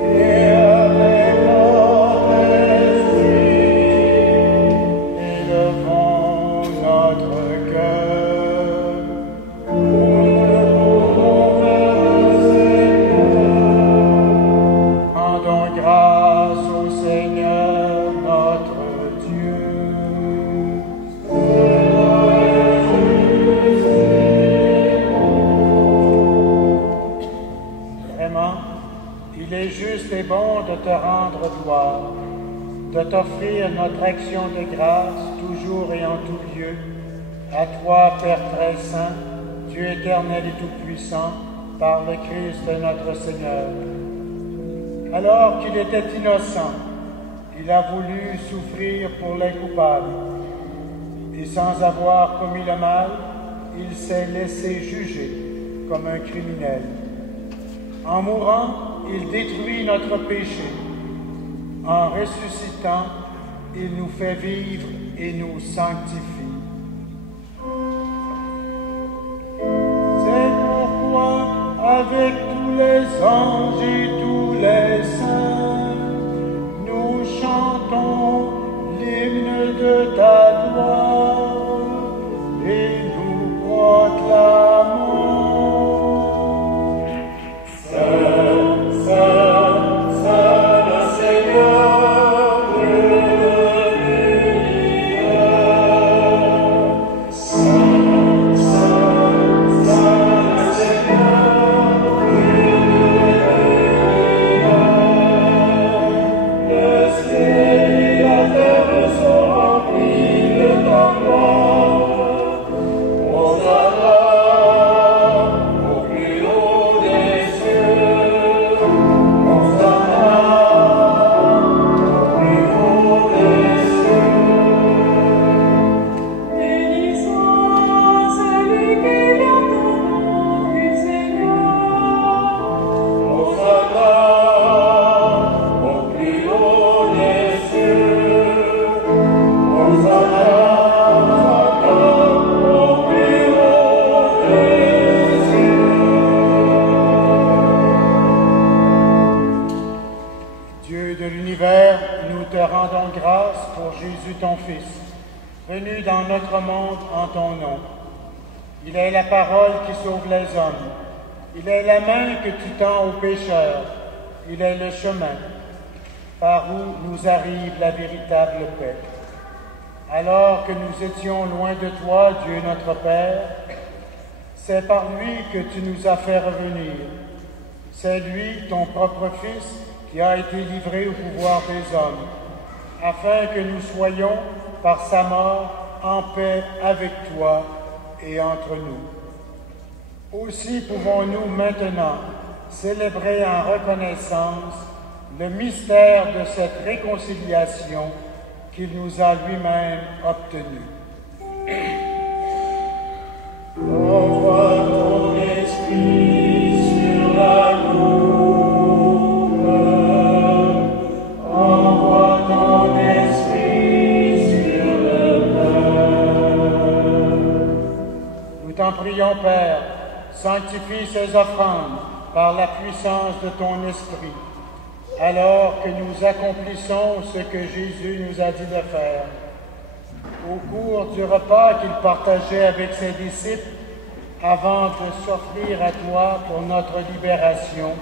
et avec votre esprit. Élevons notre cœur. Nous levons vers le Seigneur. Rendons grâce au Seigneur notre Dieu. Il est juste et bon de te rendre gloire, de t'offrir notre action de grâce, toujours et en tout lieu, à toi, Père très saint, Dieu éternel et tout-puissant, par le Christ notre Seigneur. Alors qu'il était innocent, il a voulu souffrir pour les coupables, et sans avoir commis le mal, il s'est laissé juger comme un criminel. En mourant, il détruit notre péché. En ressuscitant, il nous fait vivre et nous sanctifie. C'est pourquoi, avec tous les anges et tous les saints, nous chantons l'hymne de ta gloire et nous proclamons. Ton Fils, venu dans notre monde en ton nom. Il est la parole qui sauve les hommes. Il est la main que tu tends aux pécheurs. Il est le chemin par où nous arrive la véritable paix. Alors que nous étions loin de toi, Dieu notre Père, c'est par lui que tu nous as fait revenir. C'est lui, ton propre Fils, qui a été livré au pouvoir des hommes, afin que nous soyons, par sa mort, en paix avec toi et entre nous. Aussi pouvons-nous maintenant célébrer en reconnaissance le mystère de cette réconciliation qu'il nous a lui-même obtenue. Envoie ton esprit sur la cour, envoie ton esprit sur le peuple. Nous t'en prions, Père, sanctifie ces offrandes par la puissance de ton esprit, alors que nous accomplissons ce que Jésus nous a dit de faire. Au cours du repas qu'il partageait avec ses disciples, avant de s'offrir à toi pour notre libération,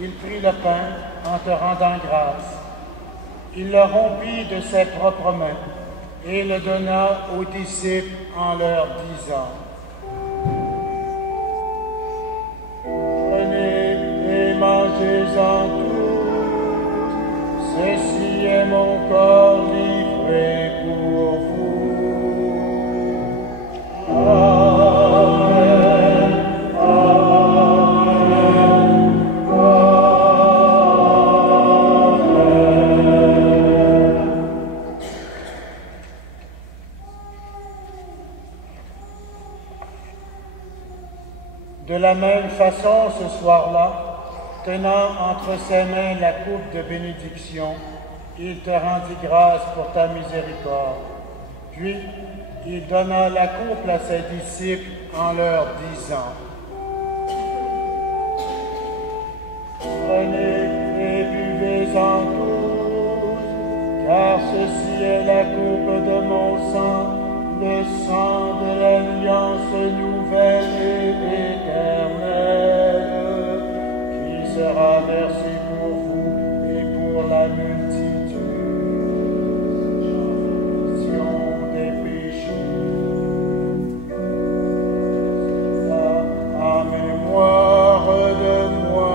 il prit le pain en te rendant grâce. Il le rompit de ses propres mains et le donna aux disciples en leur disant: « Prenez et mangez-en tous, Ceci est mon corps livré pour vous. Amen, amen, amen. De la même façon, ce soir-là, tenant entre ses mains la coupe de bénédiction, il te rendit grâce pour ta miséricorde. Puis, il donna la coupe à ses disciples en leur disant: Prenez et buvez-en tous, car ceci est la coupe de mon sang, le sang de l'alliance nouvelle et éternelle, qui sera versé pour vous et pour la multitude des péchés. En mémoire de moi.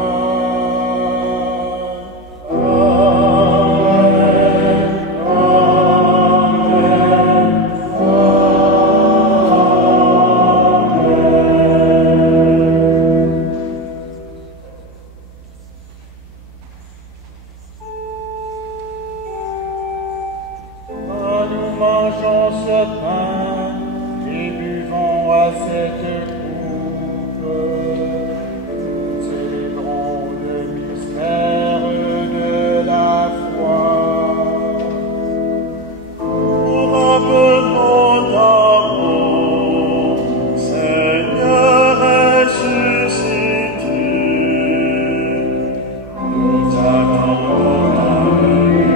Amen, amen, Quand nous mangeons ce pain et buvons à cette coupe, nous célébrons le mystère de la foi. Nous rappelons ta mort, Seigneur ressuscité. Nous t'attendons ta venue.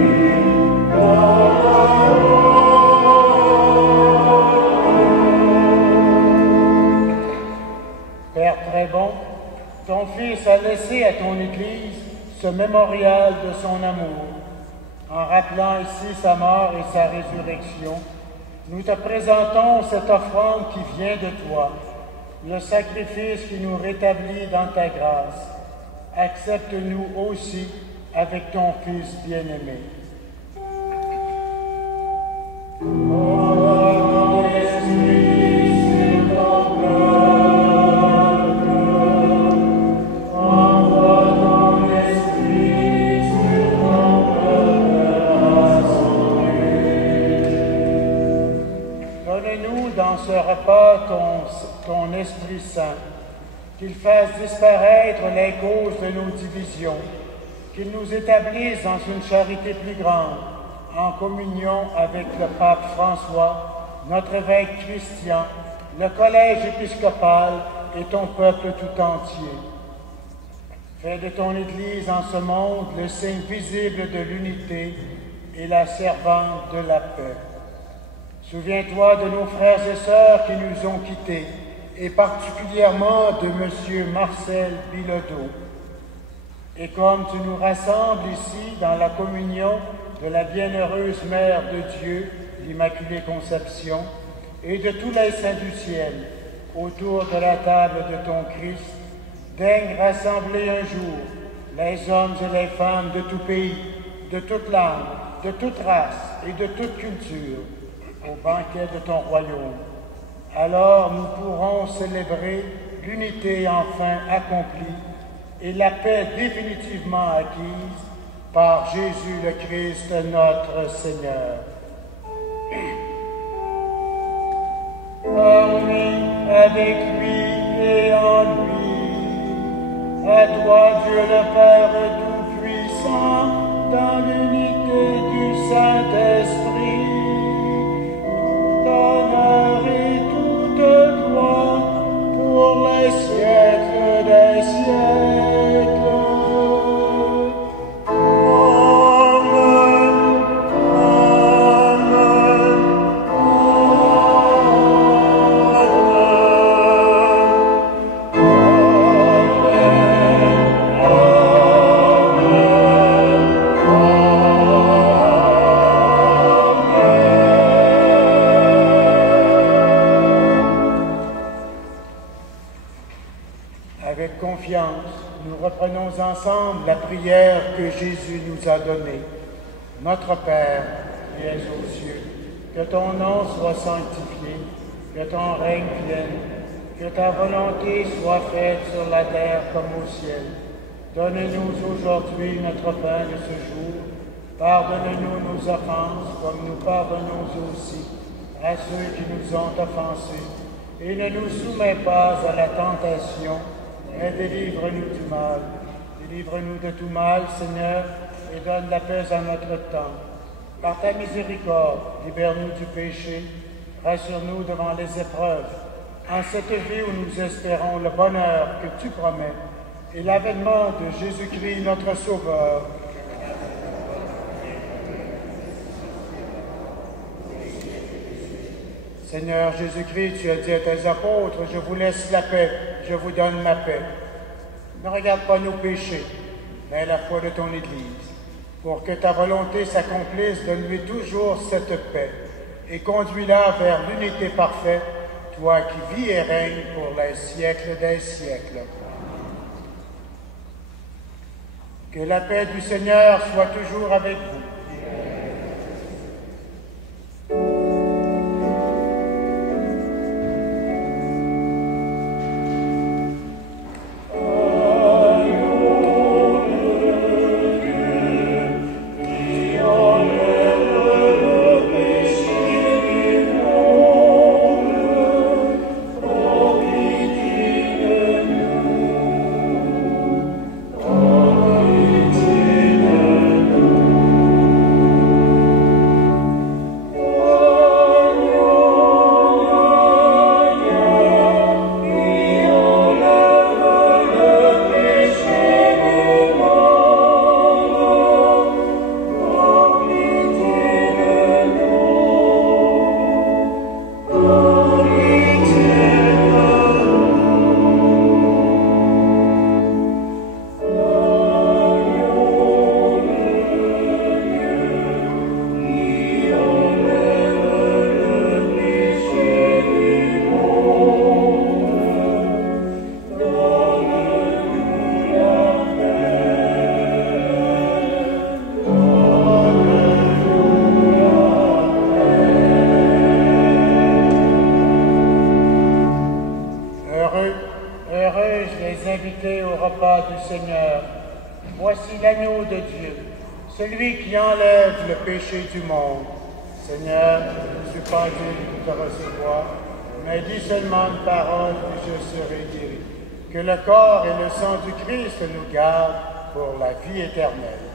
Père très bon, ton Fils a laissé à ton Église ce mémorial de son amour. En rappelant ici sa mort et sa résurrection, nous te présentons cette offrande qui vient de toi, le sacrifice qui nous rétablit dans ta grâce. Accepte-nous aussi avec ton Fils bien-aimé. Ô Esprit, sur ton peuple, envoie ton esprit sur ton peuple rassemblé. Donne-nous dans ce repas ton Esprit Saint, qu'il fasse disparaître les causes de nos divisions, qu'il nous établisse dans une charité plus grande, en communion avec le pape François, notre évêque Christian, le collège épiscopal et ton peuple tout entier. Fais de ton Église en ce monde le signe visible de l'unité et la servante de la paix. Souviens-toi de nos frères et sœurs qui nous ont quittés, et particulièrement de M. Marcel Bilodeau. Et comme tu nous rassembles ici dans la communion de la bienheureuse Mère de Dieu, l'Immaculée Conception, et de tous les saints du ciel, autour de la table de ton Christ, daigne rassembler un jour les hommes et les femmes de tout pays, de toute langue, de toute race et de toute culture, au banquet de ton royaume. Alors nous pourrons célébrer l'unité enfin accomplie et la paix définitivement acquise par Jésus le Christ notre Seigneur. Par lui, avec lui et en lui, à toi Dieu le Père Tout-Puissant, dans l'unité du Saint-Esprit, l'honneur et toute gloire pour les siècles des siècles. Avec confiance, nous reprenons ensemble la prière que Jésus nous a donnée. Notre Père, qui es aux cieux, que ton nom soit sanctifié, que ton règne vienne, que ta volonté soit faite sur la terre comme au ciel. Donne-nous aujourd'hui notre pain de ce jour. Pardonne-nous nos offenses, comme nous pardonnons aussi à ceux qui nous ont offensés. Et ne nous soumets pas à la tentation, mais délivre-nous du mal. Délivre-nous de tout mal, Seigneur, et donne la paix à notre temps. Par ta miséricorde, libère-nous du péché, rassure-nous devant les épreuves. En cette vie où nous espérons le bonheur que tu promets et l'avènement de Jésus-Christ, notre Sauveur. Seigneur Jésus-Christ, tu as dit à tes apôtres, je vous laisse la paix, je vous donne ma paix. Ne regarde pas nos péchés, mais la foi de ton Église. Pour que ta volonté s'accomplisse, donne-lui toujours cette paix et conduis-la vers l'unité parfaite, toi qui vis et règnes pour les siècles des siècles. Que la paix du Seigneur soit toujours avec vous. Du monde. Seigneur, je ne suis pas digne de te recevoir, mais dis seulement une parole et je serai guéri. Que le corps et le sang du Christ nous gardent pour la vie éternelle.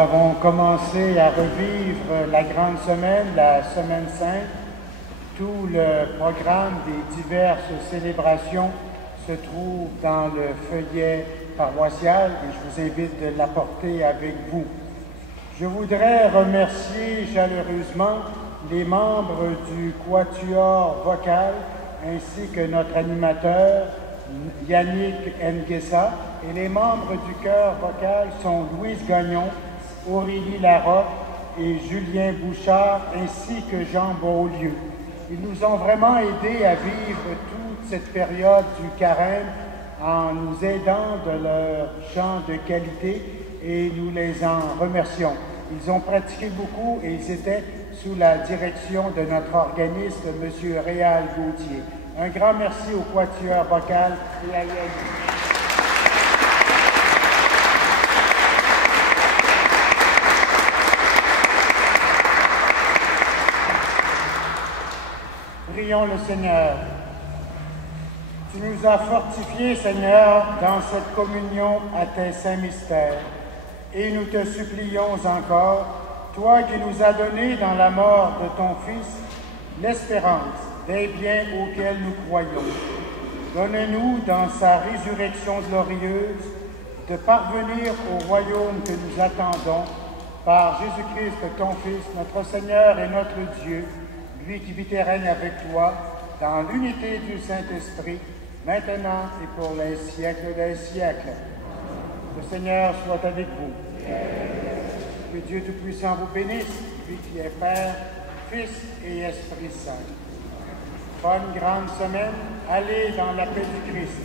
avons commencé à revivre la grande semaine, la semaine sainte. Tout le programme des diverses célébrations se trouve dans le feuillet paroissial et je vous invite de l'apporter avec vous. Je voudrais remercier chaleureusement les membres du quatuor vocal ainsi que notre animateur Yannick Nguessa, et les membres du chœur vocal sont Louise Gagnon, Aurélie Larocque et Julien Bouchard, ainsi que Jean Beaulieu. Ils nous ont vraiment aidés à vivre toute cette période du carême en nous aidant de leur chant de qualité et nous les en remercions. Ils ont pratiqué beaucoup et ils étaient sous la direction de notre organiste, M. Réal Gauthier. Un grand merci au quatuor vocal et à Yannick. Prions le Seigneur. Tu nous as fortifiés, Seigneur, dans cette communion à tes saints mystères. Et nous te supplions encore, toi qui nous as donné dans la mort de ton Fils l'espérance des biens auxquels nous croyons. Donne-nous, dans sa résurrection glorieuse, de parvenir au royaume que nous attendons par Jésus-Christ, ton Fils, notre Seigneur et notre Dieu, lui qui vit et règne avec toi, dans l'unité du Saint-Esprit, maintenant et pour les siècles des siècles. Le Seigneur soit avec vous. Que Dieu Tout-Puissant vous bénisse, lui qui est Père, Fils et Esprit Saint. Bonne grande semaine, allez dans la paix du Christ.